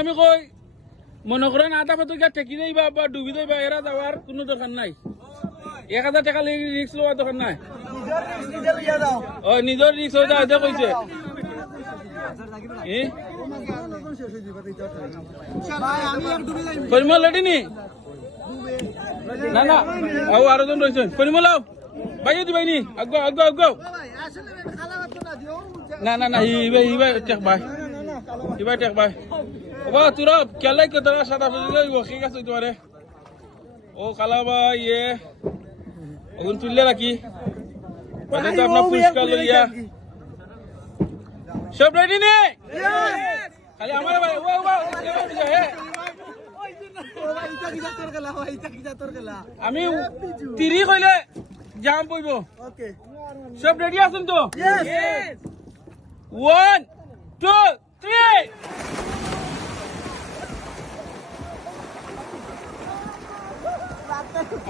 আমি কই মনে করেন আধা পথে ঠেকি দেবা বা ডুবি দেবা এরা যাওয়ার কোনো দরকার নাই 1000 টাকা রিক্স লওয়ার দরকার নাই নিজের রিক্স হয়ে যায় কইছে পরিমল রেডি নি না না আরো জন রয়েছে পরিমল আও ভাই দিবাই নি আগ আগ আগ না না না ইবাই টেক ভাই ইবাই টেক ভাই ওবা তোরা কেলাই কে তোরা সাদা ফুল লইব ঠিক আছে তোরে ও কালা ভাই এ ওগুন তুললে রাখি মানে তো আপনার পুরস্কার লইয়া সব রেডি নে খালি আমার ভাই ও ও আমি 30 কইলে জাম পইব ওকে সব রেডি আছেন তো यस 1 2 3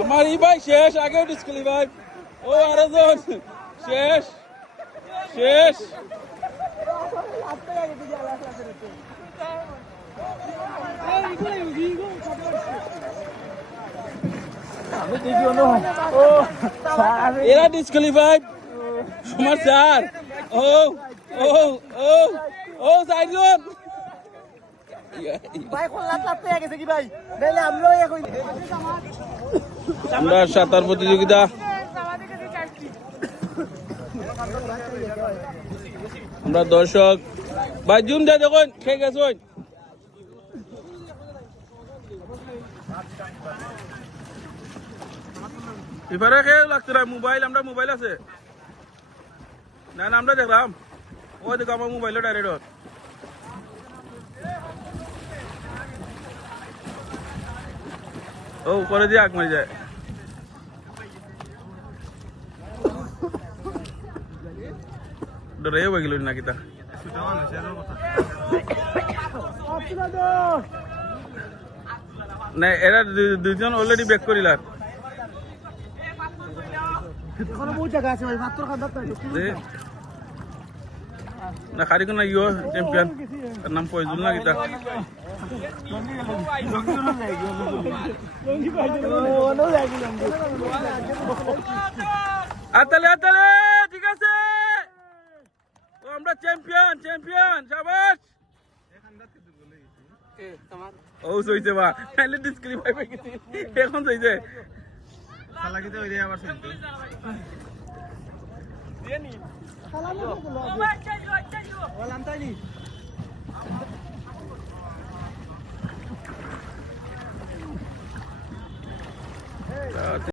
আমার এই ভাই শেষ আগে ডিসক্লিভার ও আরজন শেষ শেষ এরা ডিসক্লিফাইড সমাচার ও ও ও ও সাইজন ভাই খোলা চাপতে গেছে কি ভাই নাইলে আমরাও এখন আমরা সাঁতার প্রতিযোগিতা আমরা দর্শক ভাই জুম দেয় দেখুন খেয়ে গেছেন এবারে খেয়ে লাগছে না মোবাইল আমরা মোবাইল আছে না না আমরা দেখলাম ও দেখো আমার মোবাইলে ডাইরেক্ট ও করে দিয়ে আগ মারি যায় ডরে হয়ে গেল নাকি তা না এরা দুজন অলরেডি ব্যাক করিলার না খারি কোন ইয়ো চ্যাম্পিয়ন তার নাম ফয়জুল না কিতা আতালে আতালে ঠিক আছে তো আমরা চ্যাম্পিয়ন চ্যাম্পিয়ন শাবাশ ও সইছে বা তাহলে ডিসক্রিফাই হয়ে গেছে এখন সইছে শালা কি তো ওই আবার শুনতে দিয়ে নি শালা না বলো ও ভাই চাইলো ওলাম তাইলি